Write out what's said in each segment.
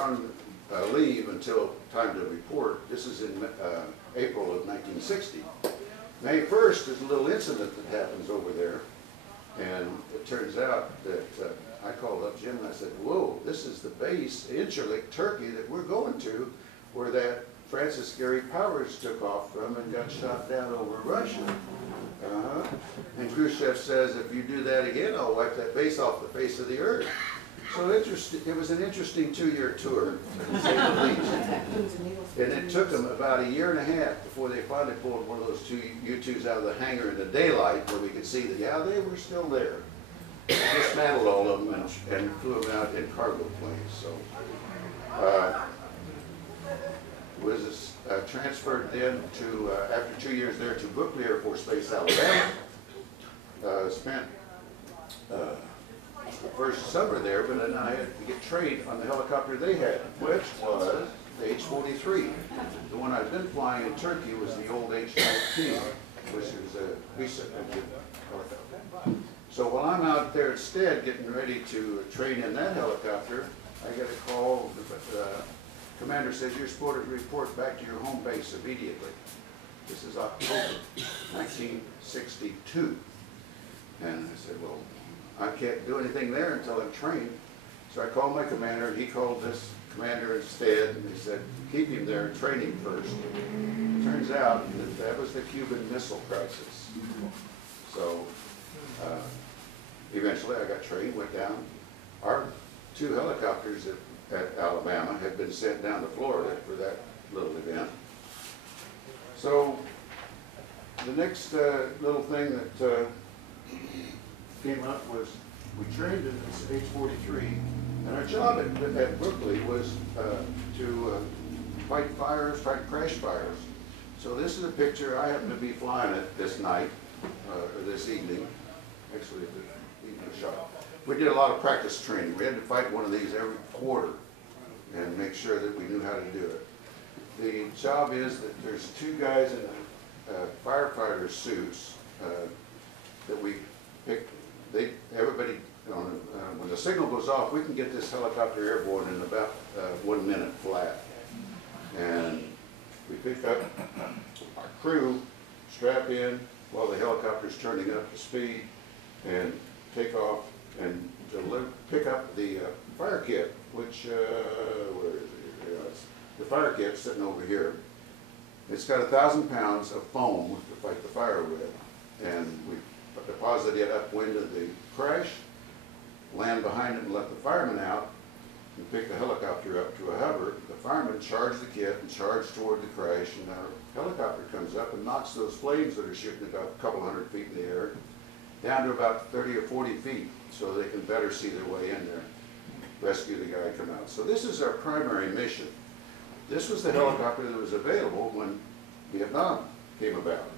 on leave until time to report. This is in April of 1960. May 1st, there's a little incident that happens over there, and it turns out that I called up Jim and I said, whoa, this is the base, Incirlik, Turkey, that we're going to, where that Francis Gary Powers took off from and got shot down over Russia. And Khrushchev says, if you do that again, I'll wipe that base off the face of the earth. So it was an interesting 2-year tour, to say the least. And it took them about a year and a half before they finally pulled one of those two U-2s out of the hangar in the daylight, where we could see that, yeah, they were still there. Dismantled all of them and flew them out in cargo planes. So was transferred then to, after 2 years there, to Brooklyn Air Force Base, Alabama. Spent the first summer there, but then I had to get trained on the helicopter they had, which was the H-43. The one I've been flying in Turkey was the old H-19, which is a recent engine helicopter. So while I'm out there instead getting ready to train in that helicopter, I get a call. The commander says, you're supposed to report back to your home base immediately. This is October 1962. And I said, well, I can't do anything there until I'm trained. So I called my commander, and he called this commander instead, and he said, keep him there and train him first. It turns out that that was the Cuban Missile Crisis. So eventually I got trained, went down. Our 2 helicopters at Alabama had been sent down to Florida for that little event. So the next little thing that came up was we trained in this H-43, and our job at Brooklyn was to fight fires, fight crash fires. So this is a picture. I happen to be flying it this night, or this evening, actually the evening shot. We did a lot of practice training. We had to fight one of these every quarter and make sure that we knew how to do it. The job is that there's 2 guys in firefighter suits that we pick. Everybody, when the signal goes off, we can get this helicopter airborne in about 1 minute flat. And we pick up our crew, strap in while the helicopter's turning up to speed, and take off and pick up the fire kit, which, where is it? Yeah, it's the fire kit's sitting over here. It's got 1,000 pounds of foam to fight the fire with, and we deposit it upwind of the crash, land behind it and let the firemen out, and pick the helicopter up to a hover. The firemen charge the kit and charge toward the crash, and our helicopter comes up and knocks those flames that are shooting about a couple hundred feet in the air down to about 30 or 40 feet, so they can better see their way in there, rescue the guy, come out. So this is our primary mission. This was the helicopter that was available when Vietnam came about.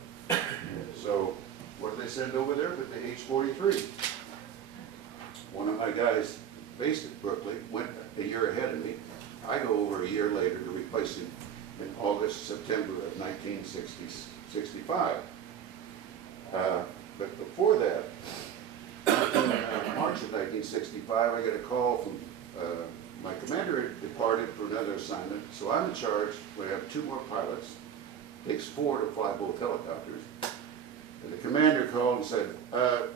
So what did they send over there? But the H-43. One of my guys based at Brooklyn went a year ahead of me. I go over a year later to replace him in August, September of 1965. But before that, in March of 1965, I get a call from my commander had departed for another assignment, so I'm in charge. We have 2 more pilots. It takes 4 to fly both helicopters. And the commander called and said,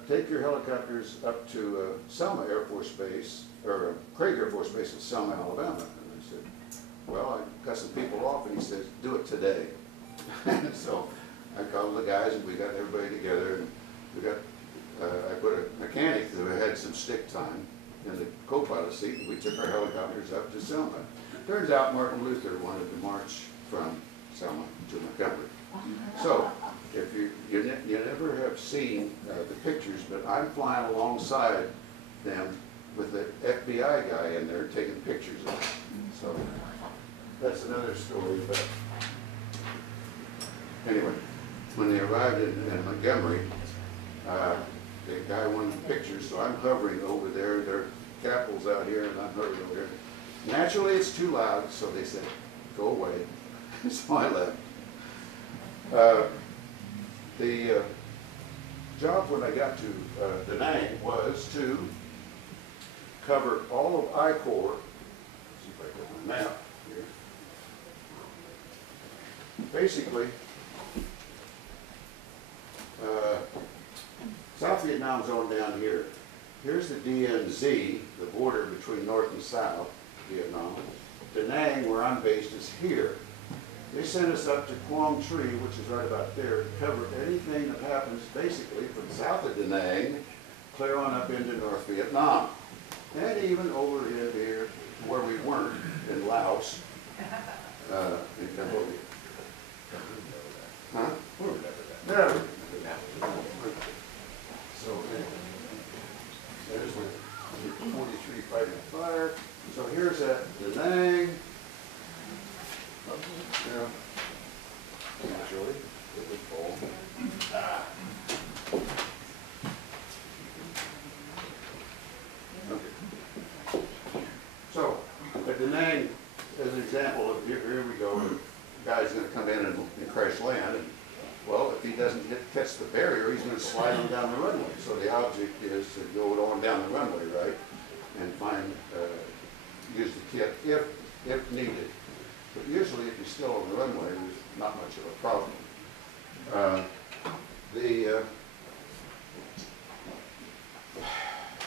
take your helicopters up to Selma Air Force Base, or Craig Air Force Base in Selma, Alabama. And I said, well, I got some people off, and he says, do it today. And so I called the guys, and we got everybody together, and we got, I put a mechanic who had some stick time in the co-pilot seat, and we took our helicopters up to Selma. Turns out Martin Luther wanted to march from Selma to Montgomery. So, if you never have seen the pictures, but I'm flying alongside them with the FBI guy in there taking pictures of them. So, that's another story, but anyway, when they arrived in Montgomery, the guy wanted pictures, so I'm hovering over there. Their capital's out here, and I'm hovering over there. Naturally, it's too loud, so they said, go away. So I left. The job when I got to Da Nang was to cover all of I Corps. See if I can basically, South Vietnam's on down here. Here's the DMZ, the border between North and South Vietnam. Da Nang, where I'm based, is here. They sent us up to Quang Tri, which is right about there, to cover anything that happens basically from south of Da Nang, clear on up into North Vietnam. And even over in here, where we weren't, in Laos, in Cambodia. Huh? Never. So, there's the 43 fighting fire. So here's that Da Nang. Yeah. Actually, it would fall. Okay. So, at Da Nang, as an example of here we go, the guy's going to come in and crash land. And, well, if he doesn't catch the barrier, he's going to slide on down the runway. So the object is to go on down the runway, right, and find, use the kit if needed. But usually, if you're still on the runway, there's not much of a problem. The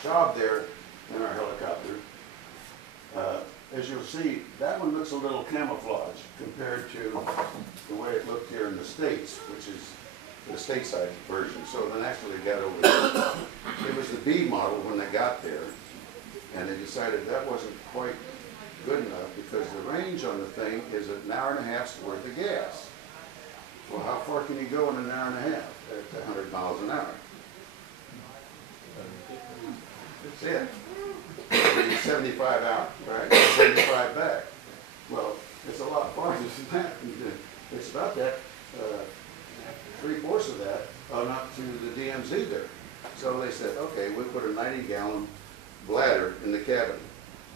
job there in our helicopter, as you'll see, that one looks a little camouflaged compared to the way it looked here in the States, which is the stateside version. So then actually got over there. It was the B model when they got there, and they decided that wasn't quite good enough because the range on the thing is an hour and a half's worth of gas. Well, how far can you go in an hour and a half at 100 miles an hour? That's it. 75 out, right? 75 back. Well, it's a lot farther than that. It's about that, 3/4 of that, up to the DMZ there. So they said, okay, we put a 90-gallon bladder in the cabin.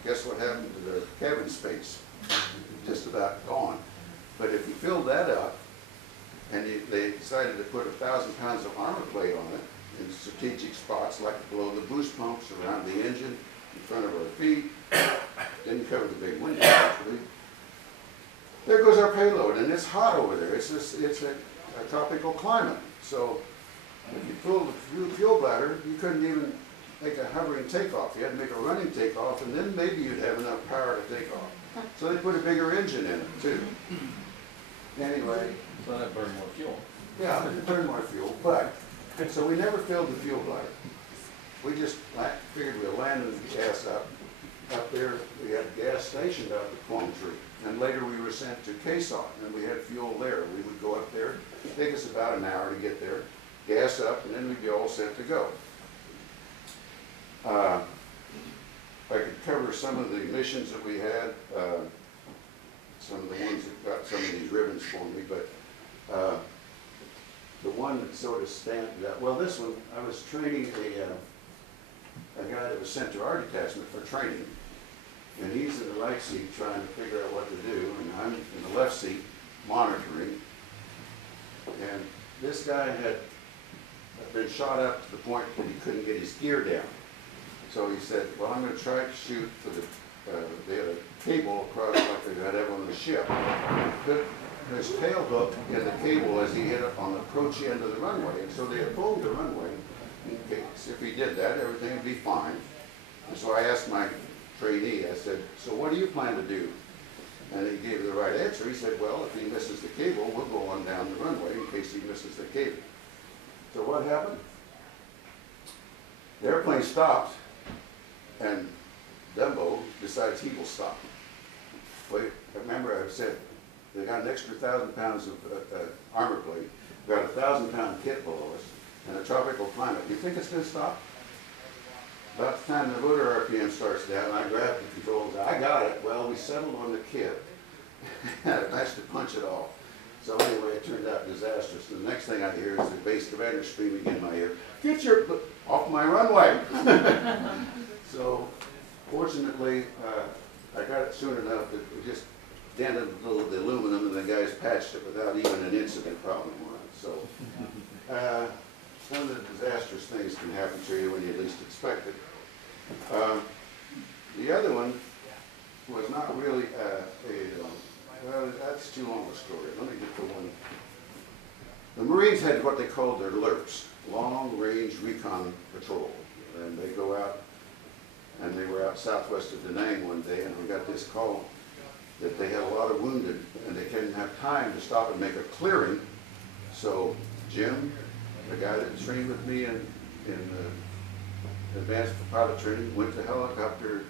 Guess what happened to the cabin space? Just about gone. But if you filled that up, and they decided to put 1,000 pounds of armor plate on it in strategic spots like below the boost pumps, around the engine, in front of our feet, didn't cover the big window actually. There goes our payload, and it's hot over there. It's a tropical climate. So if you filled the fuel bladder, you couldn't even make a hovering takeoff. You had to make a running takeoff, and then maybe you'd have enough power to take off. So they put a bigger engine in it too. Anyway. So that burned more fuel. Yeah, it burned more fuel, but, so we never filled the fuel bladder. We just figured we'd land the gas up there. We had gas stationed up at Quang Tri. And later we were sent to Quai Son, and we had fuel there. We would go up there. It'd take us about an hour to get there, gas up, and then we'd be all set to go. I could cover some of the missions that we had, some of the ones that got some of these ribbons for me, but the one that sort of stamped out, well, this one, I was training a guy that was sent to our detachment for training, and he's in the right seat trying to figure out what to do, and I'm in the left seat monitoring, and this guy had been shot up to the point that he couldn't get his gear down. So he said, well, I'm going to try to shoot for they had a cable across like they had on the ship. There's tail hook in the cable as he hit it on the approach end of the runway. And so they had pulled the runway in case if he did that, everything would be fine. And so I asked my trainee, I said, so what do you plan to do? And he gave the right answer. He said, well, if he misses the cable, we'll go on down the runway in case he misses the cable. So what happened? The airplane stopped, and Dumbo decides he will stop. Wait, remember I said they got an extra 1,000 pounds of armor plate, we got a 1,000-pound kit below us, and a tropical climate. Do you think it's going to stop? About the time the rotor RPM starts down, I grab the controls. I got it. Well, we settled on the kit. Had a nice to punch it off. So anyway, it turned out disastrous. The next thing I hear is the base commander screaming in my ear, "Get your off my runway!" So fortunately, I got it soon enough that we just dented a little of the aluminum, and the guys patched it without even an incident problem on it. So some of the disastrous things can happen to you when you least expect it. The other one was not really well, that's too long a story. Let me get to one Marines had what they called their LRPs, Long Range Recon Patrol. And they go out, and they were out southwest of Da Nang one day, and we got this call that they had a lot of wounded, and they didn't have time to stop and make a clearing. So Jim, the guy that trained with me in advanced pilot training, went to helicopter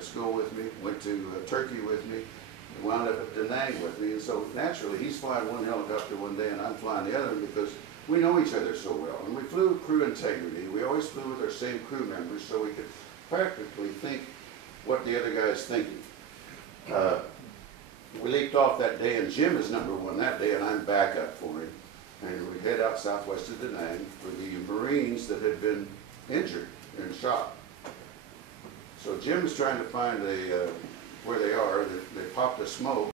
school with me, went to Turkey with me, and wound up at Da Nang with me. And so naturally, he's flying one helicopter one day, and I'm flying the other because we know each other so well. And we flew with crew integrity. We always flew with our same crew members, so we could practically think what the other guy's thinking. We leaped off that day, and Jim is number one that day, and I'm backup for him. And we head out southwest of Da Nang for the Marines that had been injured and shot. So Jim's trying to find where they are. They popped a smoke.